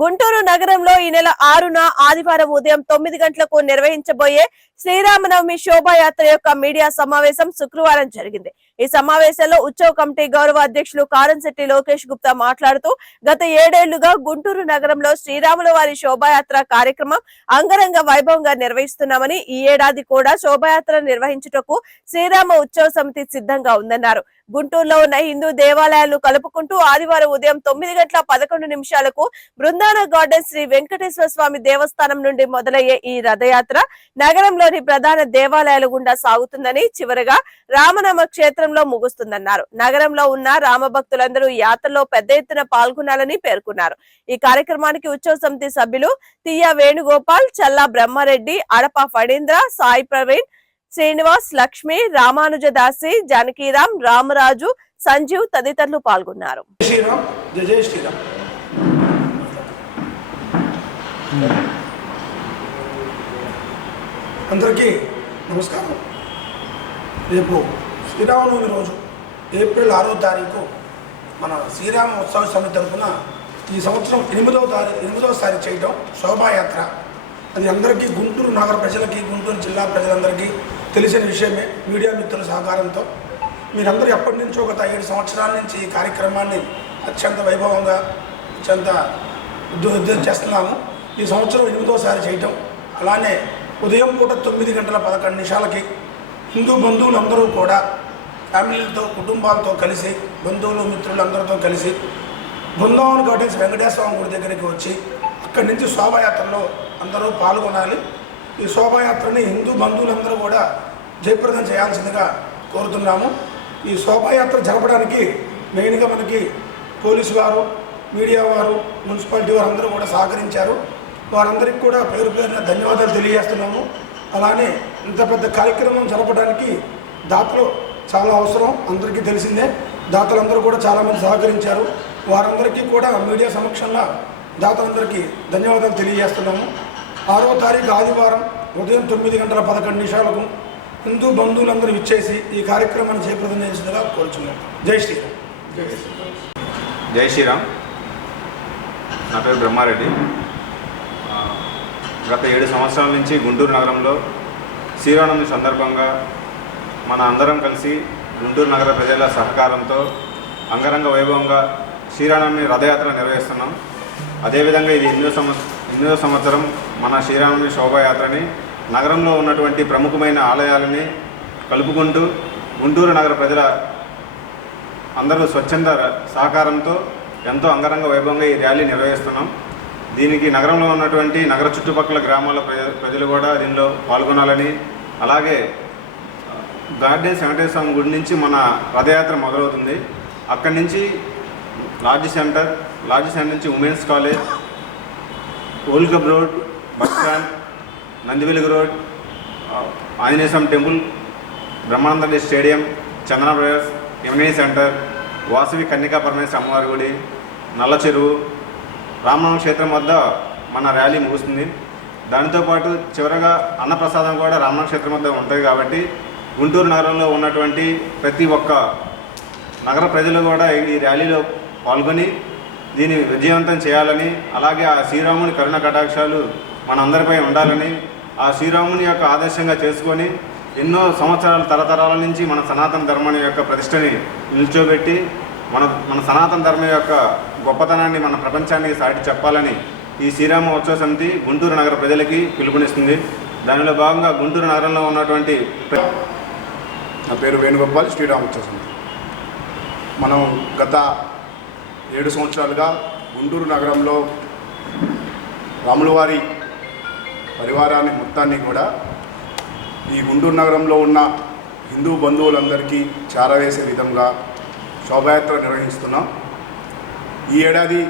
గుంటూరు నగరంలో ఈ నెల 6న ఆదివారం ఉదయం 9 గంటలకు నిర్వహించబోయే శ్రీరామనవమి శోభాయాత్ర యొక్క మీడియా సమావేశం శుక్రవారం జరిగింది. ఈ సమావేశంలో ఉత్సవ కమిటీ గౌరవ అధ్యక్షులు కారంశెట్టి లోకేష్ గుప్తా మాట్లాడుతూ గత 7 ఏళ్లుగా గుంటూరు నగరంలో శ్రీరాముల వారి శోభాయాత్ర కార్యక్రమం అంగరంగ వైభవంగా నిర్వహిస్తున్నామని, ఈ ఏడాది కూడా శోభాయాత్ర నిర్వహించుటకు శ్రీరామ ఉత్సవ సమితి సిద్ధంగా ఉందన్నారు. గుంటూరులో ఉన్న హిందూ దేవాలయాలను కలుపుకుంటూ ఆదివారం ఉదయం 9:11 బృందావన గార్డెన్ శ్రీ వెంకటేశ్వర స్వామి దేవస్థానం నుండి మొదలయ్యే ఈ రథయాత్ర నగరంలోని ప్రధాన దేవాలయాల గుండా సాగుతుందని, చివరగా రామనామ క్షేత్రంలో ముగుస్తుందన్నారు. నగరంలో ఉన్న రామ భక్తులందరూ యాత్రలో పెద్ద ఎత్తున పాల్గొనాలని పేర్కొన్నారు. ఈ కార్యక్రమానికి ఉత్సవ సమితి సభ్యులు తియ్య వేణుగోపాల్, చల్లా బ్రహ్మారెడ్డి, అడప ఫణీంద్ర, సాయి ప్రవీణ్, శ్రీనివాస్, లక్ష్మి, రామానుజదాసి, జానకీరాం, రామరాజు, సంజీవ్ తదితరులు పాల్గొన్నారు. అందరికీ నమస్కారం. రేపు శ్రీరామనవమి రోజు ఏప్రిల్ 6వ తారీఖు మన శ్రీరామ ఉత్సవ సమితి తరఫున ఈ సంవత్సరం 8వ సారి చేయటం శోభాయాత్ర. అది అందరికీ, గుంటూరు నగర ప్రజలకి, గుంటూరు జిల్లా ప్రజలందరికీ తెలిసిన విషయమే. మీడియా మిత్రుల సహకారంతో మీరందరూ ఎప్పటి నుంచో గత 7 సంవత్సరాల నుంచి ఈ కార్యక్రమాన్ని అత్యంత వైభవంగా అత్యంత ఉద్యోగం చేస్తున్నాము. ఈ సంవత్సరం 8వ సారి చేయటం. అలానే ఉదయం పూట 9:11 హిందూ బంధువులందరూ కూడా ఫ్యామిలీలతో, కుటుంబాలతో కలిసి, బంధువులు మిత్రులందరితో కలిసి బృందావన గార్డెన్స్ వెంకటేశ్వర స్వామి గుడి దగ్గరికి వచ్చి అక్కడి నుంచి శోభాయాత్రలో అందరూ పాల్గొనాలి. ఈ శోభాయాత్రని హిందూ బంధువులందరూ కూడా జయప్రదం చేయాల్సిందిగా కోరుతున్నాము. ఈ శోభాయాత్ర జరపడానికి మెయిన్గా మనకి పోలీసు వారు, మీడియా వారు, మున్సిపాలిటీ వారు అందరూ కూడా సహకరించారు. వారందరికీ కూడా పేరు పేరున ధన్యవాదాలు తెలియజేస్తున్నాము. అలానే ఇంత పెద్ద కార్యక్రమం జరపడానికి దాతలు చాలా అవసరం, అందరికీ తెలిసిందే. దాతలందరూ కూడా చాలామంది సహకరించారు. వారందరికీ కూడా మీడియా సమక్షంలో దాతలందరికీ ధన్యవాదాలు తెలియజేస్తున్నాము. 6వ తారీఖు ఆదివారం ఉదయం 9:11 హిందూ బంధువులందరూ ఇచ్చేసి ఈ కార్యక్రమాన్ని జయప్రదం చేసేదిగా కోరుచున్నాం. జై శ్రీరామ్. జై శ్రీరామ్. నా పేరు బ్రహ్మారెడ్డి. గత 7 సంవత్సరాల నుంచి గుంటూరు నగరంలో శ్రీరామనవమి సందర్భంగా మన అందరం కలిసి గుంటూరు నగర ప్రజల సహకారంతో అంగరంగ వైభవంగా శ్రీరామనవమి రథయాత్ర నిర్వహిస్తున్నాం. అదేవిధంగా ఇది 8వ సంవత్సరం మన శ్రీరామనవమి శోభాయాత్రని నగరంలో ఉన్నటువంటి ప్రముఖమైన ఆలయాలని కలుపుకుంటూ గుంటూరు నగర ప్రజల అందరూ స్వచ్ఛంద సహకారంతో ఎంతో అంగరంగ వైభవంగా ఈ ర్యాలీ నిర్వహిస్తున్నాం. దీనికి నగరంలో ఉన్నటువంటి నగర చుట్టుపక్కల గ్రామాల ప్రజలు కూడా దీనిలో పాల్గొనాలని, అలాగే గార్డెన్స్ వెంకటేశ్వర స్వామి గుడి నుంచి మన రథయాత్ర మొదలవుతుంది. అక్కడి నుంచి లాడ్జి సెంటర్ నుంచి women's college, old club road, bus stand, Nandivelugu road, Anjaneya Swamy temple, Brahmananda stadium, Chandana brothers, MA centre, Vasavi Kanyaka Parameshwara అమ్మవారి గుడి, నల్ల చెరువు, రామనామ క్షేత్రం వద్ద మన ర్యాలీ ముగుస్తుంది. దానితోపాటు చివరగా అన్నప్రసాదం కూడా రామనామ క్షేత్రం వద్ద ఉంటుంది. కాబట్టి గుంటూరు నగరంలో ఉన్నటువంటి ప్రతి ఒక్క నగర ప్రజలు కూడా ఈ ర్యాలీలో పాల్గొని దీన్ని విజయవంతం చేయాలని, అలాగే ఆ శ్రీరాముని కరుణ కటాక్షాలు మనందరిపై ఉండాలని, ఆ శ్రీరాముని యొక్క ఆదర్శంగా చేసుకొని ఎన్నో సంవత్సరాల తరతరాల నుంచి మన సనాతన ధర్మం యొక్క ప్రతిష్టని నిల్చోబెట్టి మన సనాతన ధర్మం యొక్క గొప్పతనాన్ని మన ప్రపంచానికి సాటి చెప్పాలని ఈ శ్రీరామ ఉత్సవ సమితి గుంటూరు నగర ప్రజలకి పిలుపునిస్తుంది. దానిలో భాగంగా గుంటూరు నగరంలో ఉన్నటువంటి నా పేరు వేణుగోపాల్, శ్రీరామ ఉత్సవ సమితి. మనం గత 7 సంవత్సరాలుగా గుంటూరు నగరంలో రాములవారి పరివారాన్ని మొత్తాన్ని కూడా ఈ గుంటూరు నగరంలో ఉన్న హిందూ బంధువులందరికీ చేరవేసే విధంగా శోభాయాత్ర నిర్వహిస్తున్నాం. ఈ ఏడాది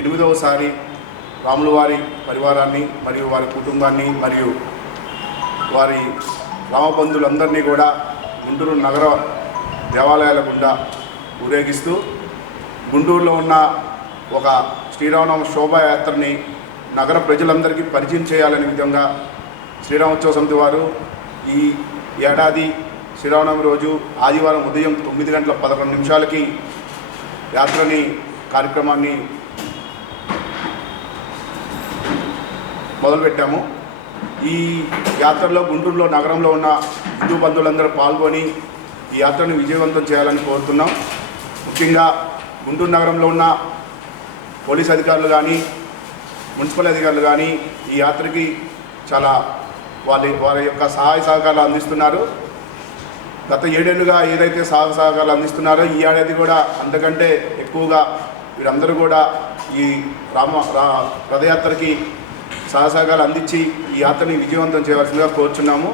8వసారి రాములవారి పరివారాన్ని మరియు వారి కుటుంబాన్ని మరియు వారి రామబంధువులందరినీ కూడా గుంటూరు నగర దేవాలయాల గుండా ఊరేగిస్తూ గుంటూరులో ఉన్న ఒక శ్రీరామనవమి శోభాయాత్రని నగర ప్రజలందరికీ పరిచయం చేయాలనే విధంగా శ్రీరామోత్సవ సమితి వారు ఈ ఏడాది శ్రీరామనవమి రోజు ఆదివారం ఉదయం 9:11 యాత్రని కార్యక్రమాన్ని మొదలుపెట్టాము. ఈ యాత్రలో గుంటూరులో నగరంలో ఉన్న హిందూ బంధువులందరూ పాల్గొని ఈ యాత్రను విజయవంతం చేయాలని కోరుతున్నాం. ముఖ్యంగా గుంటూరు నగరంలో ఉన్న పోలీస్ అధికారులు కానీ మున్సిపల్ అధికారులు కానీ ఈ యాత్రకి చాలా వారి యొక్క సహాయ సహకారాలు అందిస్తున్నారు. గత 7 ఏళ్ళుగా ఏదైతే సహాయ సహకారాలు అందిస్తున్నారో ఈ ఏడాది కూడా అంతకంటే ఎక్కువగా వీరందరూ కూడా ఈ రథయాత్రకి సహాయ సహకారాలు అందించి ఈ యాత్రని విజయవంతం చేయవలసిందిగా కోరుచున్నాము.